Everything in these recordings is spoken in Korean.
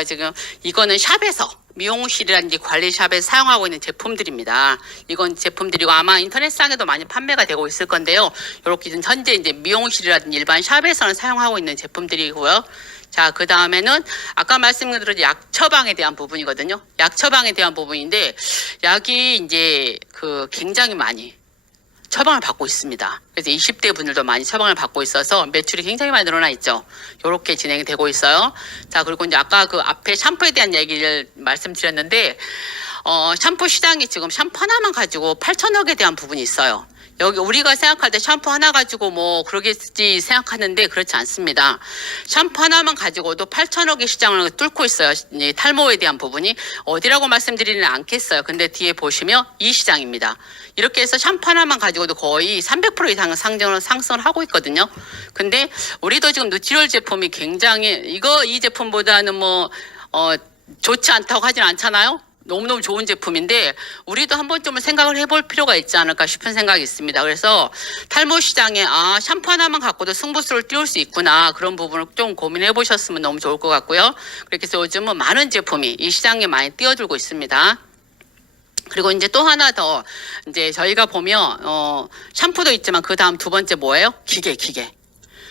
제가 지금 이거는 샵에서 미용실이라든지 관리샵에서 사용하고 있는 제품들입니다. 이건 제품들이고 아마 인터넷상에도 많이 판매가 되고 있을 건데요. 이렇게 지금 현재 이제 미용실이라든지 일반 샵에서는 사용하고 있는 제품들이고요. 자, 그 다음에는 아까 말씀드린 약 처방에 대한 부분이거든요. 약 처방에 대한 부분인데 약이 이제 굉장히 많이 처방을 받고 있습니다. 그래서 20대 분들도 많이 처방을 받고 있어서 매출이 굉장히 많이 늘어나 있죠. 이렇게 진행이 되고 있어요. 자, 그리고 이제 아까 그 앞에 샴푸에 대한 얘기를 말씀드렸는데, 샴푸 시장이 지금 샴푸 하나만 가지고 8천억에 대한 부분이 있어요. 여기 우리가 생각할 때 샴푸 하나 가지고 뭐 그러겠지 생각하는데 그렇지 않습니다. 샴푸 하나만 가지고도 8천억의 시장을 뚫고 있어요. 이 탈모에 대한 부분이 어디라고 말씀드리는 않겠어요. 근데 뒤에 보시면 이 시장입니다. 이렇게 해서 샴푸 하나만 가지고도 거의 300% 이상의 상승을 하고 있거든요. 근데 우리도 지금 누트리얼 제품이 굉장히 이 제품보다는 좋지 않다고 하진 않잖아요. 너무너무 좋은 제품인데 우리도 한 번쯤은 생각을 해볼 필요가 있지 않을까 싶은 생각이 있습니다. 그래서 탈모 시장에 샴푸 하나만 갖고도 승부수를 띄울 수 있구나 그런 부분을 좀 고민해 보셨으면 너무 좋을 것 같고요. 그렇게 해서 요즘은 많은 제품이 이 시장에 많이 뛰어들고 있습니다. 그리고 이제 또 하나 더 이제 저희가 보면 샴푸도 있지만 그 다음 두 번째 뭐예요? 기계.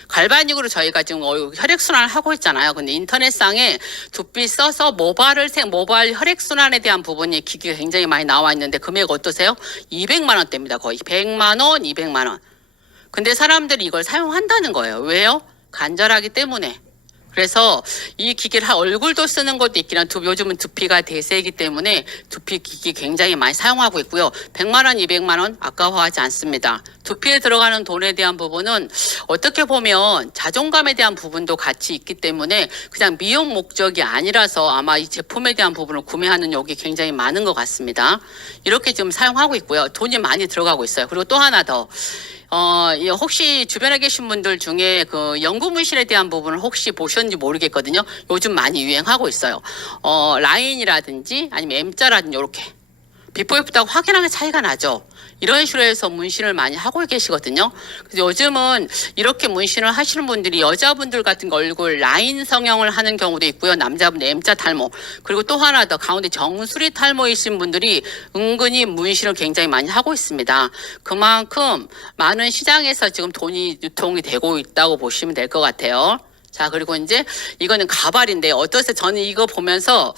갈바닉으로 저희가 지금 혈액순환을 하고 있잖아요. 근데 인터넷상에 두피 써서 모발 혈액순환에 대한 부분이 기기가 굉장히 많이 나와 있는데 금액 어떠세요? 200만 원대입니다. 거의 100만 원, 200만 원. 근데 사람들이 이걸 사용한다는 거예요. 왜요? 간절하기 때문에. 그래서 이 기계를 얼굴도 쓰는 것도 있긴 한데 요즘은 두피가 대세이기 때문에 두피 기기 굉장히 많이 사용하고 있고요. 100만 원, 200만 원 아까워하지 않습니다. 두피에 들어가는 돈에 대한 부분은 어떻게 보면 자존감에 대한 부분도 같이 있기 때문에 그냥 미용 목적이 아니라서 아마 이 제품에 대한 부분을 구매하는 욕이 굉장히 많은 것 같습니다. 이렇게 지금 사용하고 있고요. 돈이 많이 들어가고 있어요. 그리고 또 하나 더. 혹시 주변에 계신 분들 중에 그 연구 문신에 대한 부분을 혹시 보셨는지 모르겠거든요. 요즘 많이 유행하고 있어요. 라인이라든지 아니면 M자라든지 이렇게 비포 애프터하고 확연하게 차이가 나죠. 이런 식으로 해서 문신을 많이 하고 계시거든요. 그래서 요즘은 이렇게 문신을 하시는 분들이 여자분들 같은 거 얼굴 라인 성형을 하는 경우도 있고요. 남자분들 M자 탈모. 그리고 또 하나 더 가운데 정수리 탈모이신 분들이 은근히 문신을 굉장히 많이 하고 있습니다. 그만큼 많은 시장에서 지금 돈이 유통이 되고 있다고 보시면 될 것 같아요. 자, 그리고 이제 이거는 가발인데 어떠세요? 저는 이거 보면서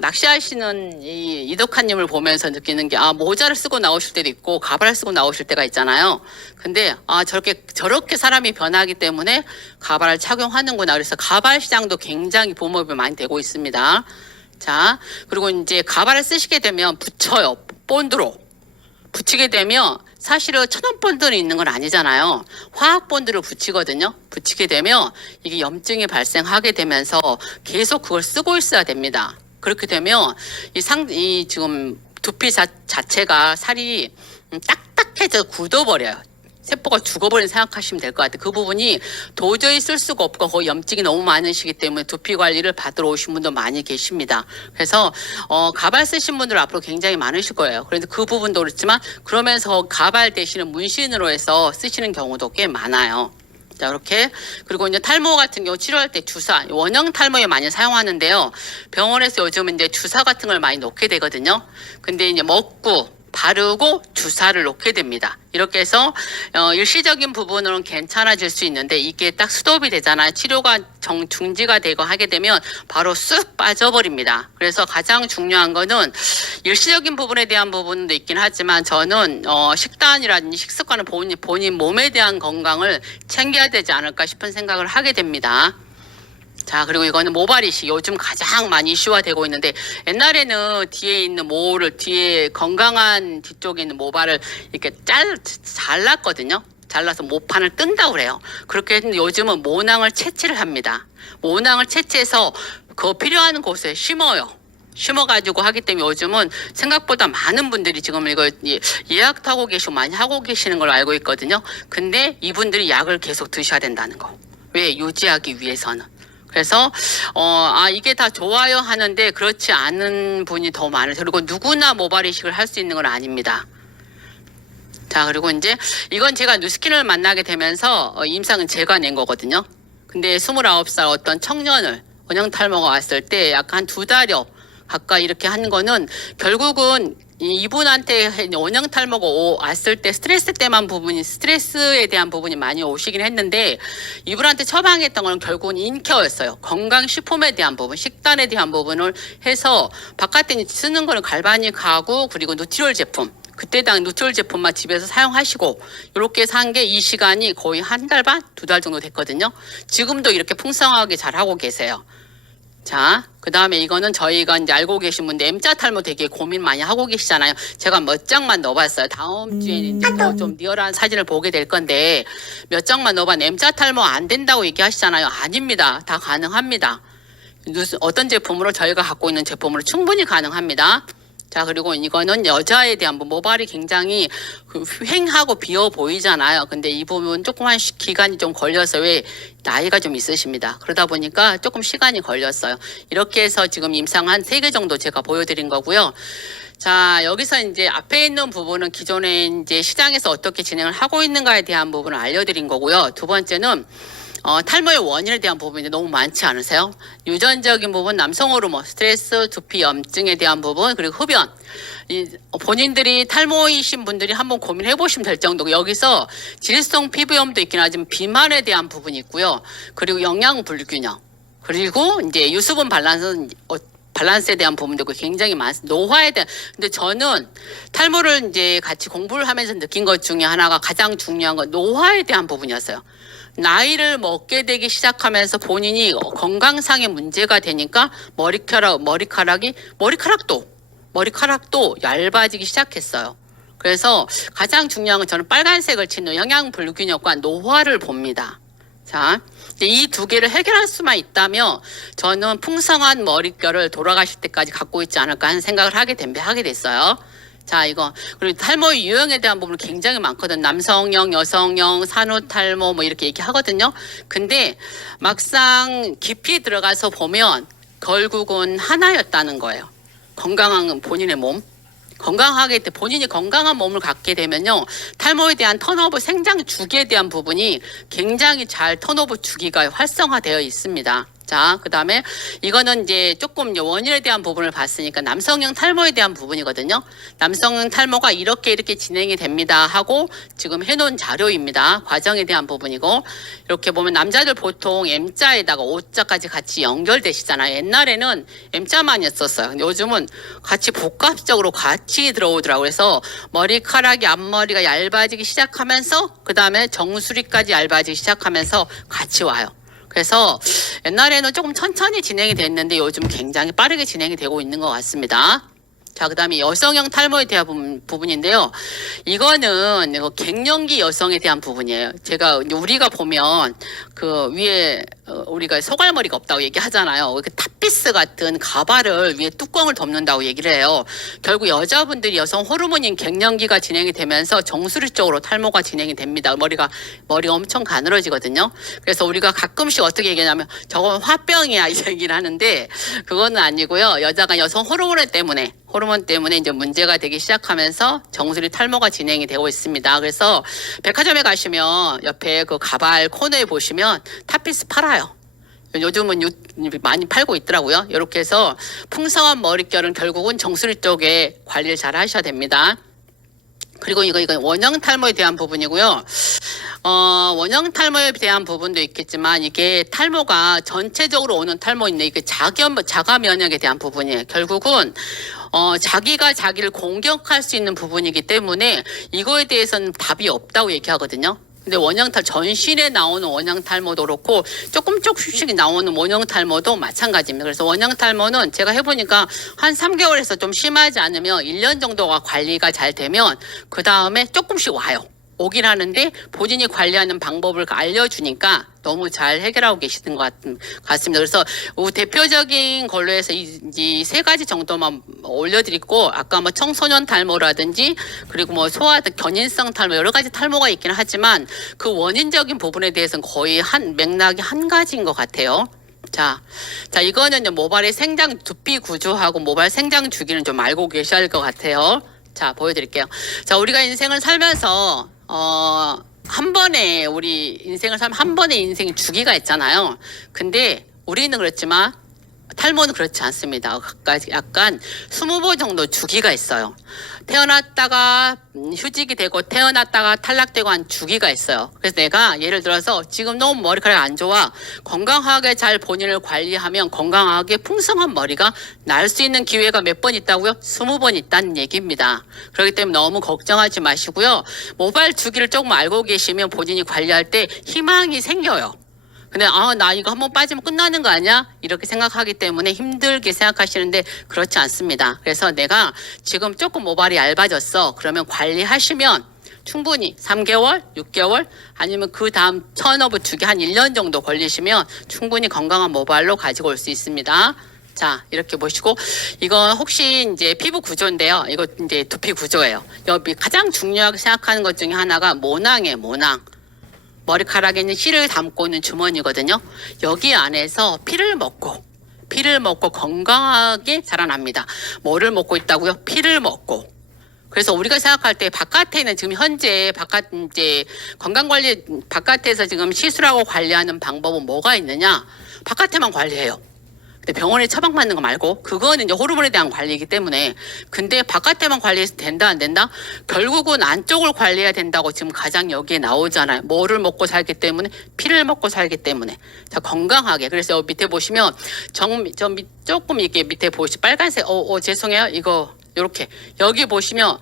낚시하시는 이 이덕화님을 보면서 느끼는 게 모자를 쓰고 나오실 때도 있고 가발을 쓰고 나오실 때가 있잖아요. 근데 저렇게 사람이 변하기 때문에 가발을 착용하는구나. 그래서 가발 시장도 굉장히 붐업이 많이 되고 있습니다. 자, 그리고 이제 가발을 쓰시게 되면 붙여요. 본드로 붙이게 되면 사실은 천연 본드는 있는 건 아니잖아요. 화학 본드를 붙이거든요. 붙이게 되면 이게 염증이 발생하게 되면서 계속 그걸 쓰고 있어야 됩니다. 그렇게 되면 이 지금 두피 자체가 살이 딱딱해져 굳어버려요. 세포가 죽어버린 생각하시면 될 것 같아요. 그 부분이 도저히 쓸 수가 없고 거의 염증이 너무 많으시기 때문에 두피 관리를 받으러 오신 분도 많이 계십니다. 그래서 가발 쓰신 분들 앞으로 굉장히 많으실 거예요. 그런데 그 부분도 그렇지만 그러면서 가발 대신에 문신으로 해서 쓰시는 경우도 꽤 많아요. 자, 이렇게. 그리고 이제 탈모 같은 경우 치료할 때 주사, 원형 탈모에 많이 사용하는데요. 병원에서 요즘은 이제 주사 같은 걸 많이 놓게 되거든요. 근데 이제 먹고 바르고 주사를 놓게 됩니다. 이렇게 해서 일시적인 부분은 괜찮아질 수 있는데 이게 딱 스톱이 되잖아요. 치료가 중지가 되고 하게 되면 바로 쑥 빠져버립니다. 그래서 가장 중요한 거는 일시적인 부분에 대한 부분도 있긴 하지만 저는 식단이라든지 식습관을 본인 몸에 대한 건강을 챙겨야 되지 않을까 싶은 생각을 하게 됩니다. 자, 그리고 이거는 모발 이식 요즘 가장 많이 이슈화되고 있는데 옛날에는 뒤에 건강한 뒤쪽에 있는 모발을 이렇게 잘랐거든요. 잘라서 모판을 뜬다고 그래요. 그렇게 했는데 요즘은 모낭을 채취를 합니다. 모낭을 채취해서 그 필요한 곳에 심어요. 심어가지고 하기 때문에 요즘은 생각보다 많은 분들이 지금 이거 예약도 하고 계시고 많이 하고 계시는 걸 알고 있거든요. 근데 이분들이 약을 계속 드셔야 된다는 거. 왜? 유지하기 위해서는. 그래서 이게 다 좋아요 하는데 그렇지 않은 분이 더 많아요. 그리고 누구나 모발 이식을 할 수 있는 건 아닙니다. 자, 그리고 이제 이건 제가 누스킨을 만나게 되면서 임상은 제가 낸 거거든요. 근데 29살 어떤 청년을 원형 탈모가 왔을 때 약간 한 2달여 가까이 이렇게 한 거는 결국은 이분한테 원형 탈모가 왔을 때 스트레스에 대한 부분이 많이 오시긴 했는데 이분한테 처방했던 건 결국은 인케어였어요. 건강식품에 대한 부분, 식단에 대한 부분을 해서 바깥에 쓰는 거는 갈바닉 가구 그리고 누트리올 제품. 그때 당 누트리올 제품만 집에서 사용하시고 이렇게 산 게 이 시간이 거의 1달 반, 2달 정도 됐거든요. 지금도 이렇게 풍성하게 잘 하고 계세요. 자, 그 다음에 이거는 저희가 이제 알고 계신 분들 M자 탈모 되게 고민 많이 하고 계시잖아요. 제가 몇 장만 넣어봤어요. 다음 주에는 이제 더 좀 리얼한 사진을 보게 될 건데 몇 장만 넣어봤는데 M자 탈모 안 된다고 얘기하시잖아요. 아닙니다. 다 가능합니다. 어떤 제품으로 저희가 갖고 있는 제품으로 충분히 가능합니다. 자, 그리고 이거는 여자에 대한 모발이 굉장히 휑하고 비어 보이잖아요. 근데 이 부분 조금 한 기간이 좀 걸려서 왜 나이가 좀 있으십니다. 그러다 보니까 조금 시간이 걸렸어요. 이렇게 해서 지금 임상 한 3개 정도 제가 보여드린 거고요. 자, 여기서 이제 앞에 있는 부분은 기존에 이제 시장에서 어떻게 진행을 하고 있는가에 대한 부분을 알려드린 거고요. 두 번째는 탈모의 원인에 대한 부분이 너무 많지 않으세요? 유전적인 부분, 남성 호르몬, 스트레스, 두피, 염증에 대한 부분, 그리고 흡연. 본인들이 탈모이신 분들이 한번 고민해 보시면 될 정도고 여기서 질성 피부염도 있긴 하지만 비만에 대한 부분이 있고요. 그리고 영양 불균형. 그리고 이제 유수분 밸런스에 대한 부분도 굉장히 많습니다. 노화에 대한. 근데 저는 탈모를 이제 같이 공부를 하면서 느낀 것 중에 하나가 가장 중요한 건 노화에 대한 부분이었어요. 나이를 먹게 되기 시작하면서 본인이 건강상의 문제가 되니까 머리카락도 얇아지기 시작했어요. 그래서 가장 중요한 건 저는 빨간색을 치는 영양 불균형과 노화를 봅니다. 자, 이 두 개를 해결할 수만 있다면 저는 풍성한 머릿결을 돌아가실 때까지 갖고 있지 않을까 하는 생각을 하게 됐어요. 자, 이거. 그리고 탈모의 유형에 대한 부분은 굉장히 많거든. 남성형, 여성형, 산후탈모 뭐 이렇게 얘기하거든요. 근데 막상 깊이 들어가서 보면 결국은 하나였다는 거예요. 건강한 본인의 몸. 본인이 건강한 몸을 갖게 되면요. 탈모에 대한 턴오버 생장 주기에 대한 부분이 굉장히 잘 턴오버 주기가 활성화되어 있습니다. 자, 그 다음에 이거는 이제 조금 원인에 대한 부분을 봤으니까 남성형 탈모에 대한 부분이거든요. 남성형 탈모가 이렇게 진행이 됩니다 하고 지금 해놓은 자료입니다. 과정에 대한 부분이고 이렇게 보면 남자들 보통 M자에다가 O자까지 같이 연결되시잖아요. 옛날에는 M자만이었었어요. 근데 요즘은 같이 복합적으로 같이 들어오더라고요. 그래서 머리카락이 앞머리가 얇아지기 시작하면서 그 다음에 정수리까지 얇아지기 시작하면서 같이 와요. 그래서 옛날에는 조금 천천히 진행이 됐는데 요즘 굉장히 빠르게 진행이 되고 있는 것 같습니다. 자, 그 다음에 여성형 탈모에 대한 부분인데요. 이거는 갱년기 여성에 대한 부분이에요. 우리가 보면 그 위에 우리가 소갈머리가 없다고 얘기하잖아요. 그 탑피스 같은 가발을 위에 뚜껑을 덮는다고 얘기를 해요. 결국 여자분들이 여성 호르몬인 갱년기가 진행이 되면서 정수리 쪽으로 탈모가 진행이 됩니다. 머리가 엄청 가늘어지거든요. 그래서 우리가 가끔씩 어떻게 얘기하냐면 저건 화병이야 이 얘기를 하는데 그거는 아니고요. 여자가 여성 호르몬 때문에 이제 문제가 되기 시작하면서 정수리 탈모가 진행이 되고 있습니다. 그래서 백화점에 가시면 옆에 그 가발 코너에 보시면 탑피스 팔아요. 요즘은 많이 팔고 있더라고요. 이렇게 해서 풍성한 머릿결은 결국은 정수리 쪽에 관리를 잘 하셔야 됩니다. 그리고 이거 원형 탈모에 대한 부분이고요. 원형 탈모에 대한 부분도 있겠지만 이게 탈모가 전체적으로 오는 탈모인데 이게 자가 면역에 대한 부분이에요. 결국은 자기가 자기를 공격할 수 있는 부분이기 때문에 이거에 대해서는 답이 없다고 얘기하거든요. 근데 전신에 나오는 원형 탈모도 그렇고 조금씩 나오는 원형 탈모도 마찬가지입니다. 그래서 원형 탈모는 제가 해보니까 한 3개월에서 좀 심하지 않으면 1년 정도가 관리가 잘 되면 그 다음에 조금씩 오긴 하는데 본인이 관리하는 방법을 알려주니까 너무 잘 해결하고 계시는 것 같습니다. 그래서 대표적인 걸로 해서 이 3가지 정도만 올려드리고 아까 뭐 청소년 탈모라든지 그리고 뭐 견인성 탈모 여러 가지 탈모가 있기는 하지만 그 원인적인 부분에 대해서는 거의 맥락이 한 가지인 것 같아요. 자, 이거는 모발의 생장 두피 구조하고 모발 생장 주기는 좀 알고 계셔야 할 것 같아요. 자, 보여드릴게요. 자, 우리가 인생을 살면서 우리 인생을 살면 한 번의 인생 주기가 있잖아요. 근데 우리는 그렇지만 탈모는 그렇지 않습니다. 약간 20번 정도 주기가 있어요. 태어났다가 휴직이 되고 태어났다가 탈락되고 한 주기가 있어요. 그래서 내가 예를 들어서 지금 너무 머리카락이 안 좋아. 건강하게 잘 본인을 관리하면 건강하게 풍성한 머리가 날 수 있는 기회가 몇 번 있다고요? 20번 있다는 얘기입니다. 그렇기 때문에 너무 걱정하지 마시고요. 모발 주기를 조금 알고 계시면 본인이 관리할 때 희망이 생겨요. 근데 나 이거 한번 빠지면 끝나는 거 아니야? 이렇게 생각하기 때문에 힘들게 생각하시는데 그렇지 않습니다. 그래서 내가 지금 조금 모발이 얇아졌어. 그러면 관리하시면 충분히 3개월, 6개월 아니면 그 다음 턴오브 주기 한 1년 정도 걸리시면 충분히 건강한 모발로 가지고 올 수 있습니다. 자, 이렇게 보시고 이건 혹시 이제 피부 구조인데요. 이거 이제 두피 구조예요. 여기 가장 중요하게 생각하는 것 중에 하나가 모낭이에요. 모낭. 머리카락에 있는 씨를 담고 있는 주머니거든요. 여기 안에서 피를 먹고 건강하게 자라납니다. 뭐를 먹고 있다고요? 피를 먹고. 그래서 우리가 생각할 때 바깥에는 지금 현재 이제 건강관리 바깥에서 지금 시술하고 관리하는 방법은 뭐가 있느냐? 바깥에만 관리해요. 근데 병원에 처방받는 거 말고 그거는 이제 호르몬에 대한 관리이기 때문에 근데 바깥에만 관리해서 된다 안 된다? 결국은 안쪽을 관리해야 된다고 지금 가장 여기에 나오잖아요. 뭐를 먹고 살기 때문에 피를 먹고 살기 때문에 자 건강하게 그래서 여기 밑에 보시면 조금 이렇게 밑에 보시 빨간색 죄송해요 이거 요렇게 여기 보시면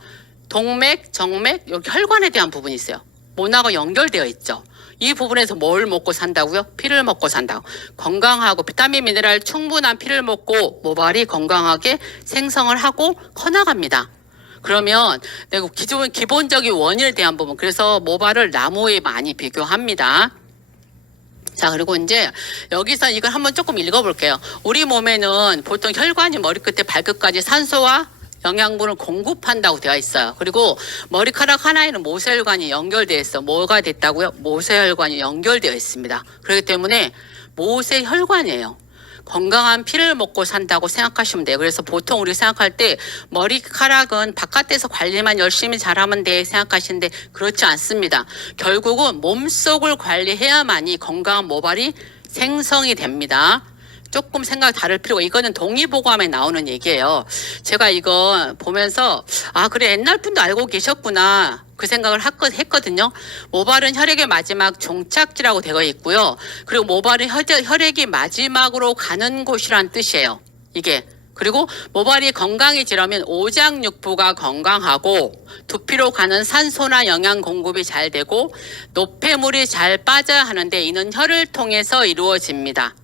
동맥 정맥 여기 혈관에 대한 부분이 있어요. 모낭하고 연결되어 있죠. 이 부분에서 뭘 먹고 산다고요? 피를 먹고 산다고. 건강하고 비타민 미네랄 충분한 피를 먹고 모발이 건강하게 생성을 하고 커나갑니다. 그러면 내가 기본적인 원인에 대한 부분 그래서 모발을 나무에 많이 비교합니다. 자 그리고 이제 여기서 이걸 한번 조금 읽어볼게요. 우리 몸에는 보통 혈관이 머리끝에 발끝까지 산소와 영양분을 공급한다고 되어 있어요. 그리고 머리카락 하나에는 모세혈관이 연결되어 있어. 뭐가 됐다고요? 모세혈관이 연결되어 있습니다. 그렇기 때문에 모세혈관이에요. 건강한 피를 먹고 산다고 생각하시면 돼요. 그래서 보통 우리 생각할 때 머리카락은 바깥에서 관리만 열심히 잘하면 돼 생각하시는데 그렇지 않습니다. 결국은 몸속을 관리해야만이 건강한 모발이 생성이 됩니다. 조금 생각 다를 필요가 이거는 동의보감에 나오는 얘기예요. 제가 이거 보면서 그래 옛날 분도 알고 계셨구나 그 생각을 했거든요. 모발은 혈액의 마지막 종착지라고 되어 있고요. 그리고 모발은 혈액이 마지막으로 가는 곳이란 뜻이에요. 이게 그리고 모발이 건강해지려면 오장육부가 건강하고 두피로 가는 산소나 영양 공급이 잘 되고 노폐물이 잘 빠져야 하는데 이는 혈을 통해서 이루어집니다.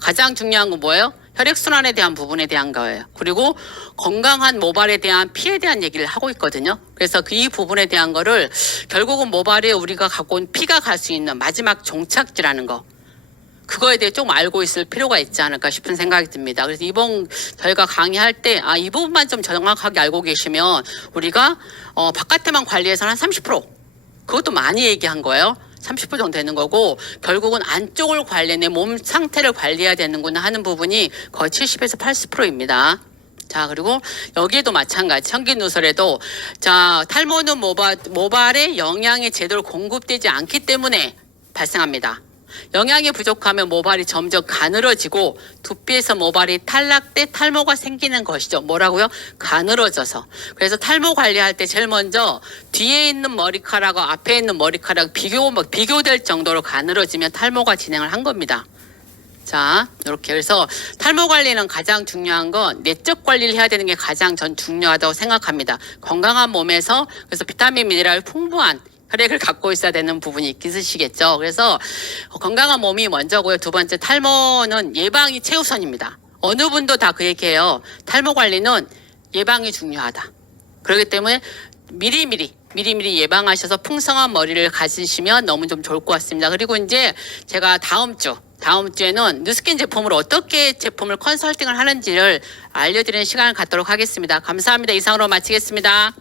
가장 중요한 건 뭐예요? 혈액순환에 대한 부분에 대한 거예요. 그리고 건강한 모발에 대한 피에 대한 얘기를 하고 있거든요. 그래서 이 부분에 대한 거를 결국은 모발에 우리가 갖고 온 피가 갈 수 있는 마지막 종착지라는 거. 그거에 대해 좀 알고 있을 필요가 있지 않을까 싶은 생각이 듭니다. 그래서 이번 저희가 강의할 때 이 부분만 좀 정확하게 알고 계시면 우리가 바깥에만 관리해서 한 30% 그것도 많이 얘기한 거예요. 30% 정도 되는 거고 결국은 안쪽을 내 몸 상태를 관리해야 되는구나 하는 부분이 거의 70에서 80%입니다. 자 그리고 여기에도 마찬가지 현긴 누설에도 자 탈모는 모발에 영양이 제대로 공급되지 않기 때문에 발생합니다. 영양이 부족하면 모발이 점점 가늘어지고 두피에서 모발이 탈락돼 탈모가 생기는 것이죠. 뭐라고요? 가늘어져서. 그래서 탈모 관리할 때 제일 먼저 뒤에 있는 머리카락과 앞에 있는 머리카락 비교될 정도로 가늘어지면 탈모가 진행을 한 겁니다. 자, 이렇게 그래서 탈모 관리는 가장 중요한 건 내적 관리를 해야 되는 게 가장 전 중요하다고 생각합니다. 건강한 몸에서 그래서 비타민 미네랄 풍부한 혈액을 갖고 있어야 되는 부분이 있으시겠죠. 그래서 건강한 몸이 먼저고요. 두 번째 탈모는 예방이 최우선입니다. 어느 분도 다 그 얘기해요. 탈모 관리는 예방이 중요하다. 그렇기 때문에 미리미리 예방하셔서 풍성한 머리를 가지시면 너무 좀 좋을 것 같습니다. 그리고 이제 제가 다음 주에는 뉴스킨 제품으로 어떻게 제품을 컨설팅을 하는지를 알려드리는 시간을 갖도록 하겠습니다. 감사합니다. 이상으로 마치겠습니다.